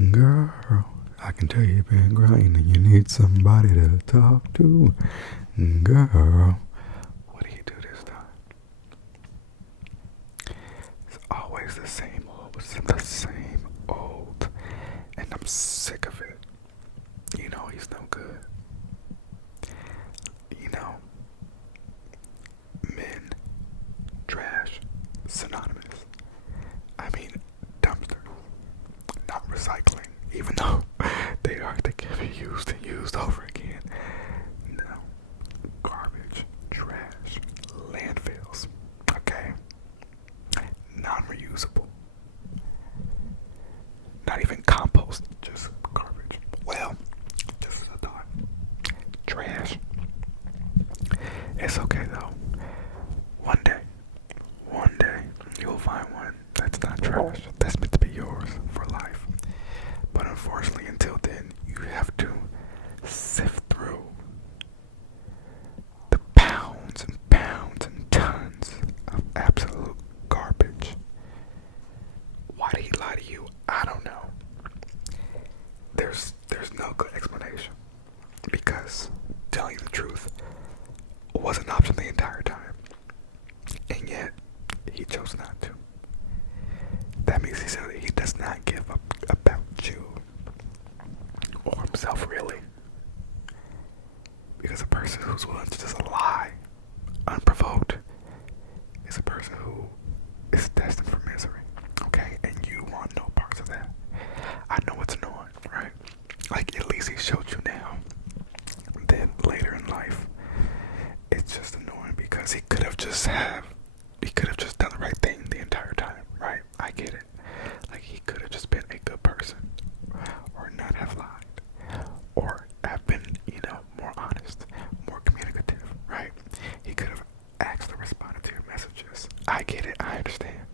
Girl, I can tell you've been crying and you need somebody to talk to. Girl, what do you do this time? It's always the same old, and I'm sick of it. You know he's no good. You know, men, trash, synonymous. I mean, dumpster, not recycling, even though they are. They can be used and used over again. No, garbage, trash, landfills. Okay, non-reusable. Not even compost, just garbage. Well, just a thought. Trash. It's okay though. One day, you'll find one that's not trash. That's meant to be yours for life. But unfortunately, until then, you have to sift through the pounds and pounds and tons of absolute garbage. Why did he lie to you? I don't know. There's no good explanation, because telling the truth was an option the entire time, and yet he chose not to. That means he does not give up about you or himself, really, because a person who's willing to just lie unprovoked is a person who is destined for misery. Okay, and you want no parts of that. I know it's annoying, right? Like, at least he showed you now. Then later in life, it's just annoying because he could have just done the right thing the entire time, right? I get it. Like, he could have just been a good person, or not have lied, or have been, more honest, more communicative, right? He could have actually responded to your messages. I get it. I understand.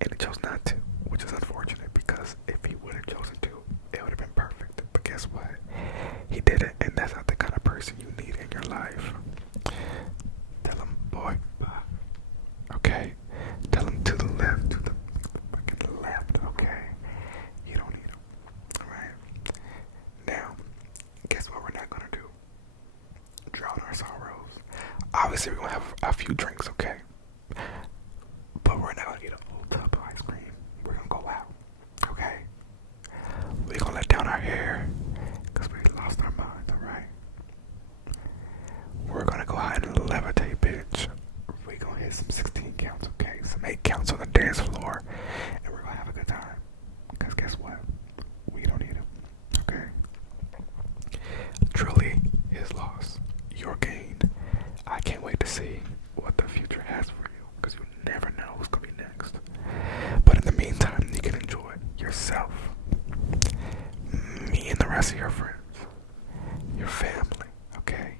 And he chose not to, which is unfortunate, because if he would have chosen to, it would have been perfect. But guess what? He didn't, and that's not the kind of person you need in your life. Tell him, boy, okay? Tell him to the fucking left, okay? You don't need him, alright? Now, guess what we're not gonna do? Drown our sorrows. Obviously, we're gonna have a few drinks, okay? But we're not gonna get a whole tub of ice cream. We're gonna go out, okay? We're gonna let down our hair, because we lost our minds, alright? We're gonna go out and levitate, bitch. We're gonna hit some 16 counts, okay? Some 8 counts on the dance floor, and we're gonna have a good time. Because guess what? We don't need him, okay? Truly, his loss, your gain. I can't wait to see what the future has for you, because you never know who's gonna be next. But in the meantime, you can enjoy yourself, me and the rest of your friends, your family, okay?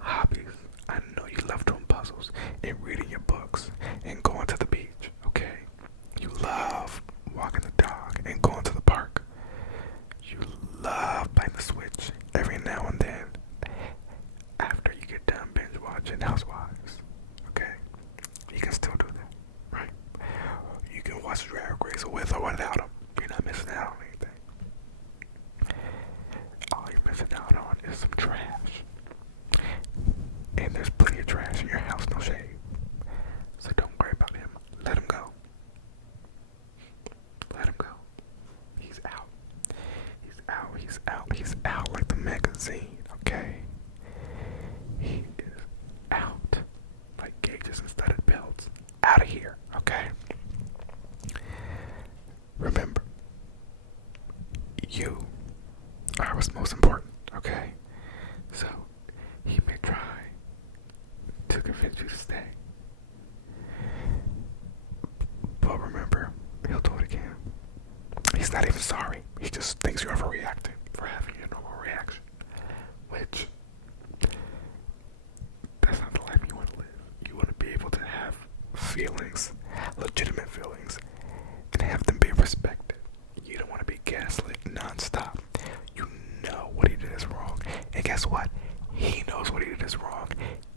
Hobbies. I know you love doing puzzles and reading your books and going to the beach, okay? You love walking the dog and going to the park. You love playing the Switch every now and then after you get done binge watching Housewives, okay? You can still do that, right? You can watch Drag Race with or without them. You're not missing out on anything. All you're missing out on is some trash. And there's plenty of trash in your house, no shade. So don't worry about him. Let him go. Let him go. He's out. He's out. He's out. He's out like the magazine, okay? He is out like gauges and studded belts. Out of here, okay? Remember, you are what's most important, okay? So, he may try to convince you to stay. But remember, he'll do it again. He's not even sorry. He just thinks you're overreacting for having a normal reaction. Which, that's not the life you want to live. You want to be able to have feelings, legitimate feelings, and have them be respected. You don't want to be gaslit nonstop. You know what he did is wrong. And guess what? He knows what he did is wrong.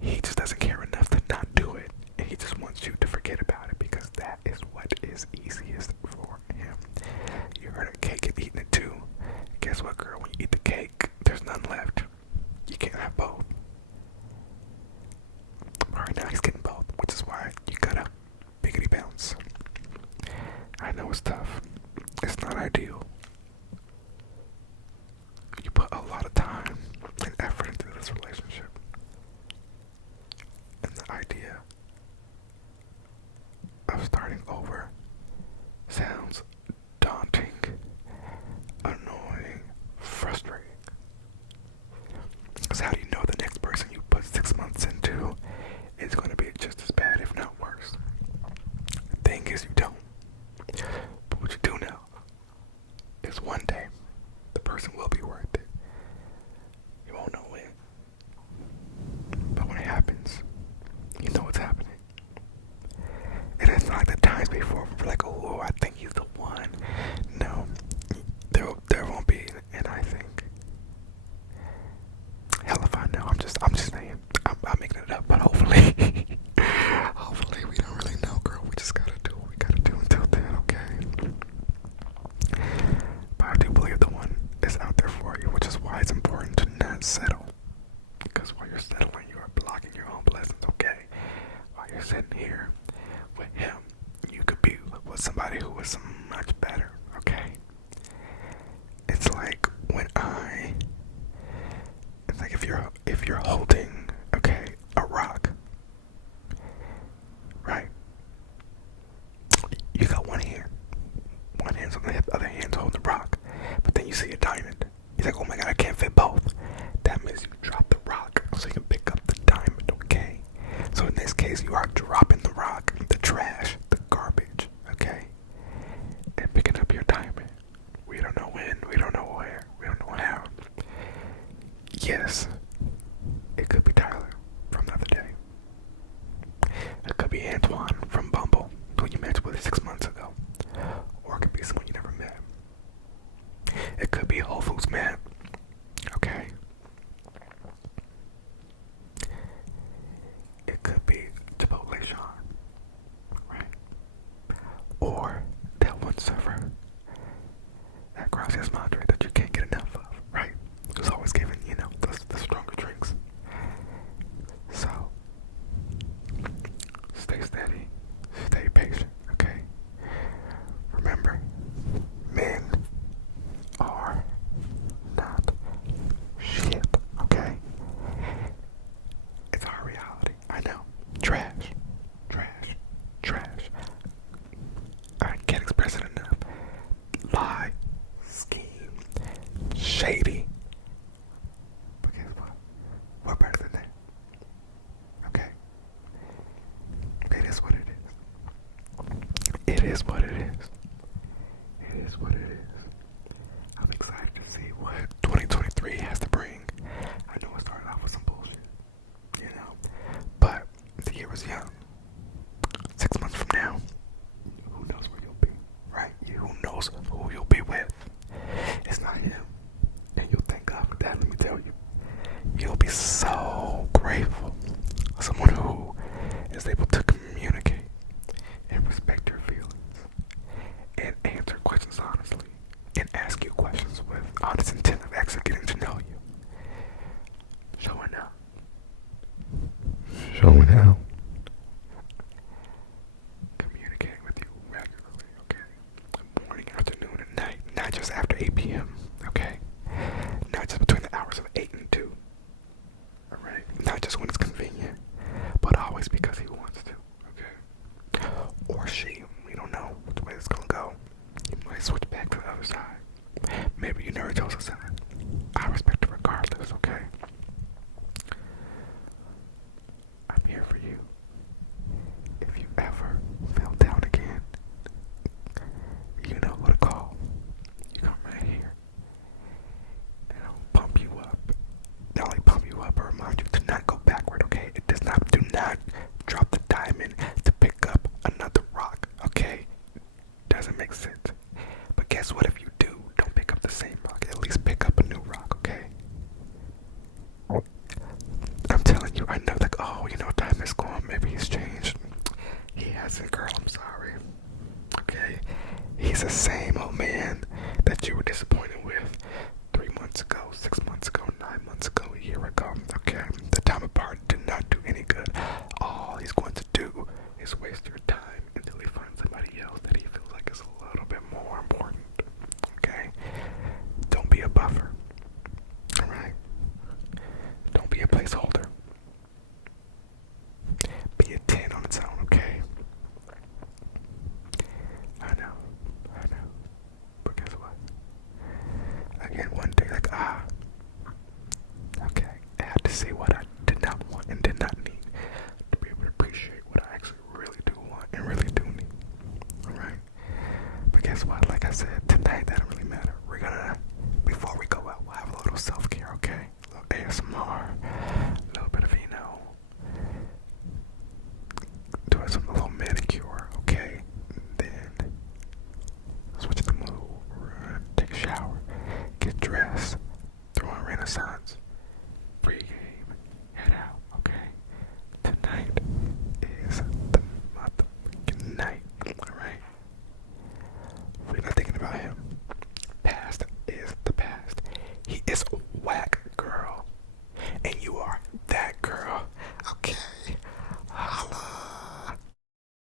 He just doesn't care enough to not do it. And he just wants you to forget about it, because that is what is easiest for know it's tough. It's not ideal. You put a lot of time and effort into this relationship. And the idea of starting over sounds daunting, annoying, frustrating. Because how do you know the next person you put 6 months into is going to be just as bad, if not worse? The thing is, you don't. But what you do know is one day the person will be worth it. You won't know when. But when it happens, you know what's happening. And it's not like the times before we're like, oh, I think he's the one. No, there won't be an I think. Hell if I know. I'm just saying. I'm making it up, but hopefully, hopefully we don't really know, girl. We just gotta do what we gotta do until then, okay? But I do believe the one is out there for you, which is why it's important to not settle. Because while you're settling, you are blocking your own blessings, okay? While you're sitting here with him, you could be with somebody who is much better, okay? It's like it's like if you're holding, okay, a rock, right? You got one hand's on the other hand's holding the rock, but then you see a diamond. You're like, oh my god, I can't fit both. That means you drop the rock so you can pick up the diamond, okay? So in this case, you are dropping the rock, the trash, the garbage, okay? And picking up your diamond. We don't know when, we don't know where, we don't know how. Yes, it could be Tyler from the other day. It could be Antoine from Bumble, who you met with 6 months ago. Or it could be someone you never met. It could be Whole Foods Matt, okay? It could be Chipotle Sean, right? Or that one server at Gracias Madre that you can't get enough of, right? Who's always giving, the stronger drinks. So, stay steady, stay patient, okay? Remember, men are not shit, okay? It's our reality. I know. Trash. I can't express it enough. Lie. Scheme. Shady. But guess what? We're better than that. Okay? It is what it is. It is what it is. It is what it is. I'm excited to see what 2023 has to bring. I know it started off with some bullshit, but the year was young. 6 months from now, who knows where you'll be, right? Who knows who you'll be with? It's not him. And you'll thank God for that, let me tell you. You'll be so grateful. Someone who is able to communicate and respect your feelings and answer questions honestly and ask you questions with honest intent of actually getting to know you. Showing up. Showing out. Communicating with you regularly, okay? Morning, afternoon, and night. Not just after 8 p.m., okay? Not just between the hours of 8 and 2. Alright? Not just when it's convenient, but always because he wants to, okay? Or she. We don't know which way it's gonna go. You might switch back to the other side. Maybe you never chose a side. I respect it regardless, okay? I'm here for you. If you ever fell down again, you know who to call. You come right here. And I'll pump you up. Not only pump you up, but remind you to not go backward, okay? Do not drop the diamond to pick up another rock, okay? Doesn't make sense. But guess what? If you do, don't pick up the same rock. At least pick up a new rock, okay? I'm telling you, I know, like, oh, time is gone. Maybe he's changed. He hasn't, girl. I'm sorry. Okay? He's the same old man that you were disappointed with 3 months ago, 6 months ago, 9 months ago, a year ago. Okay? The time apart did not do any good. All he's going to do is waste your time until he finds somebody else that he feels like is a guess what? Like I said, tonight that don't really matter. We're gonna, before we go out, we'll have a little self-care, okay? A little ASMR, a little bit of, doing some little manicure, okay? Then switch the mood, run, take a shower, get dressed, throw on Renaissance, pre-game, head out, okay? Tonight is the motherfucking night, alright? We're not thinking about him. Past is the past. He is whack.